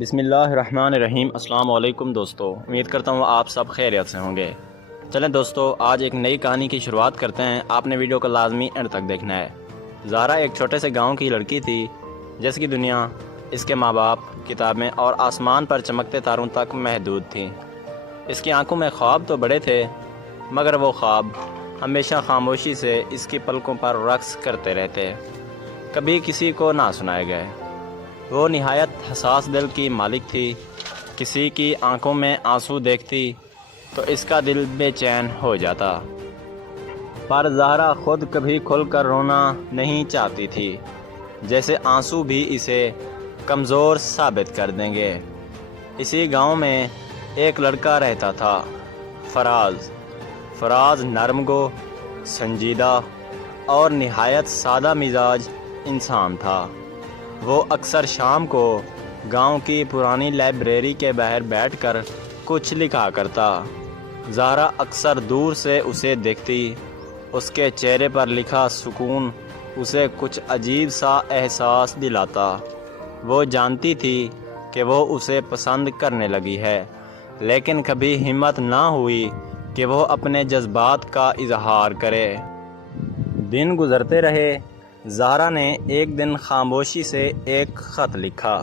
بسم اللہ الرحمن الرحیم۔ السلام علیکم دوستو، امید کرتا ہوں آپ سب خیریت سے ہوں گے۔ چلیں دوستو، آج ایک نئی کہانی کی شروعات کرتے ہیں۔ آپ نے ویڈیو کو لازمی اینڈ تک دیکھنا ہے۔ زہرا ایک چھوٹے سے گاؤں کی لڑکی تھی جس کی دنیا اس کے ماں باپ، کتابیں اور آسمان پر چمکتے تاروں تک محدود تھی۔ اس کی آنکھوں میں خواب تو بڑے تھے، مگر وہ خواب ہمیشہ خاموشی سے اس کی پلکوں پر رقص کرتے رہتے، کبھی کسی کو نہ سنائے گئے۔ وہ نہایت حساس دل کی مالک تھی۔ کسی کی آنکھوں میں آنسو دیکھتی تو اس کا دل بے چین ہو جاتا، پر زہرا خود کبھی کھل کر رونا نہیں چاہتی تھی، جیسے آنسو بھی اسے کمزور ثابت کر دیں گے۔ اسی گاؤں میں ایک لڑکا رہتا تھا، فراز نرم گو، سنجیدہ اور نہایت سادہ مزاج انسان تھا۔ وہ اکثر شام کو گاؤں کی پرانی لائبریری کے باہر بیٹھ کر کچھ لکھا کرتا۔ زہرا اکثر دور سے اسے دیکھتی۔ اس کے چہرے پر لکھا سکون اسے کچھ عجیب سا احساس دلاتا۔ وہ جانتی تھی کہ وہ اسے پسند کرنے لگی ہے، لیکن کبھی ہمت نہ ہوئی کہ وہ اپنے جذبات کا اظہار کرے۔ دن گزرتے رہے۔ زہرا نے ایک دن خاموشی سے ایک خط لکھا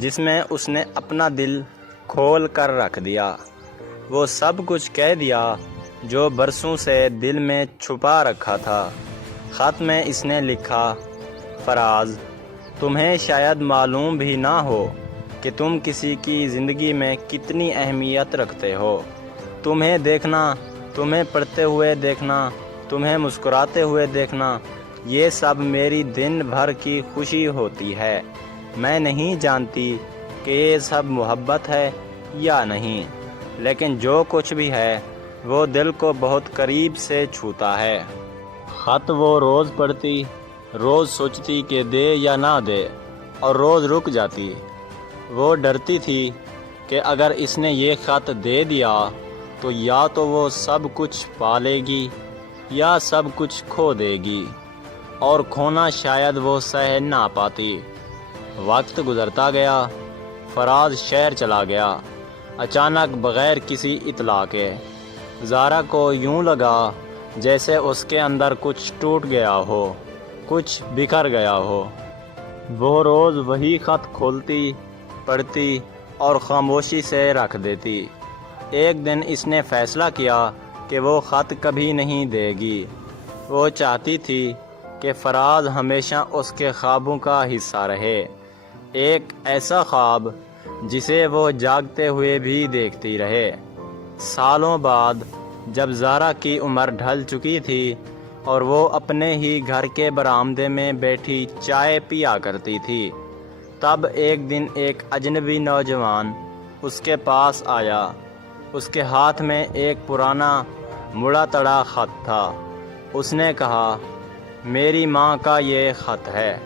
جس میں اس نے اپنا دل کھول کر رکھ دیا۔ وہ سب کچھ کہہ دیا جو برسوں سے دل میں چھپا رکھا تھا۔ خط میں اس نے لکھا، فراز، تمہیں شاید معلوم بھی نہ ہو کہ تم کسی کی زندگی میں کتنی اہمیت رکھتے ہو۔ تمہیں دیکھنا، تمہیں پڑھتے ہوئے دیکھنا، تمہیں مسکراتے ہوئے دیکھنا، یہ سب میری دن بھر کی خوشی ہوتی ہے۔ میں نہیں جانتی کہ یہ سب محبت ہے یا نہیں، لیکن جو کچھ بھی ہے وہ دل کو بہت قریب سے چھوتا ہے۔ خط وہ روز پڑھتی، روز سوچتی کہ دے یا نہ دے، اور روز رک جاتی۔ وہ ڈرتی تھی کہ اگر اس نے یہ خط دے دیا تو یا تو وہ سب کچھ پا لے گی یا سب کچھ کھو دے گی، اور کھونا شاید وہ سہ نہ پاتی۔ وقت گزرتا گیا۔ فراز شہر چلا گیا، اچانک بغیر کسی اطلاع کے۔ زہرا کو یوں لگا جیسے اس کے اندر کچھ ٹوٹ گیا ہو، کچھ بکھر گیا ہو۔ وہ روز وہی خط کھولتی، پڑھتی اور خاموشی سے رکھ دیتی۔ ایک دن اس نے فیصلہ کیا کہ وہ خط کبھی نہیں دے گی۔ وہ چاہتی تھی کہ فراز ہمیشہ اس کے خوابوں کا حصہ رہے، ایک ایسا خواب جسے وہ جاگتے ہوئے بھی دیکھتی رہے۔ سالوں بعد جب زہرا کی عمر ڈھل چکی تھی اور وہ اپنے ہی گھر کے برآمدے میں بیٹھی چائے پیا کرتی تھی، تب ایک دن ایک اجنبی نوجوان اس کے پاس آیا۔ اس کے ہاتھ میں ایک پرانا مڑا تڑا خط تھا۔ اس نے کہا، میری ماں کا یہ خط ہے،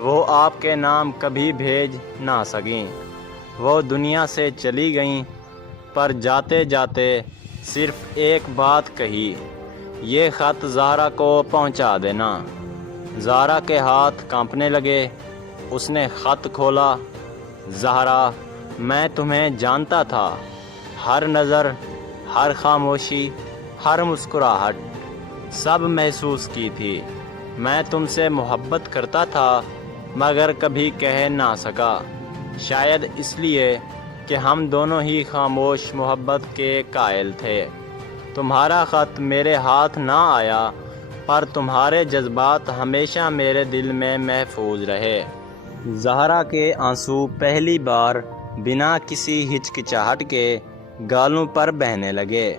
وہ آپ کے نام کبھی بھیج نہ سکیں۔ وہ دنیا سے چلی گئیں، پر جاتے جاتے صرف ایک بات کہی، یہ خط زہرا کو پہنچا دینا۔ زہرا کے ہاتھ کانپنے لگے۔ اس نے خط کھولا۔ زہرا، میں تمہیں جانتا تھا، ہر نظر، ہر خاموشی، ہر مسکراہٹ، سب محسوس کی تھی۔ میں تم سے محبت کرتا تھا، مگر کبھی کہہ نہ سکا، شاید اس لیے کہ ہم دونوں ہی خاموش محبت کے قائل تھے۔ تمہارا خط میرے ہاتھ نہ آیا، پر تمہارے جذبات ہمیشہ میرے دل میں محفوظ رہے۔ زہرا کے آنسو پہلی بار بنا کسی ہچکچاہٹ کے گالوں پر بہنے لگے۔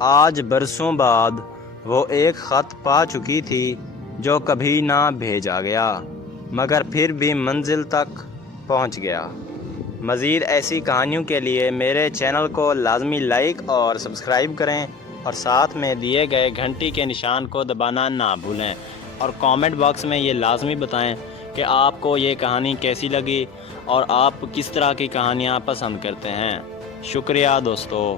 آج برسوں بعد وہ ایک خط پا چکی تھی جو کبھی نہ بھیجا گیا، مگر پھر بھی منزل تک پہنچ گیا۔ مزید ایسی کہانیوں کے لیے میرے چینل کو لازمی لائک اور سبسکرائب کریں، اور ساتھ میں دیے گئے گھنٹی کے نشان کو دبانا نہ بھولیں، اور کامنٹ باکس میں یہ لازمی بتائیں کہ آپ کو یہ کہانی کیسی لگی اور آپ کس طرح کی کہانیاں پسند کرتے ہیں۔ شکریہ دوستو۔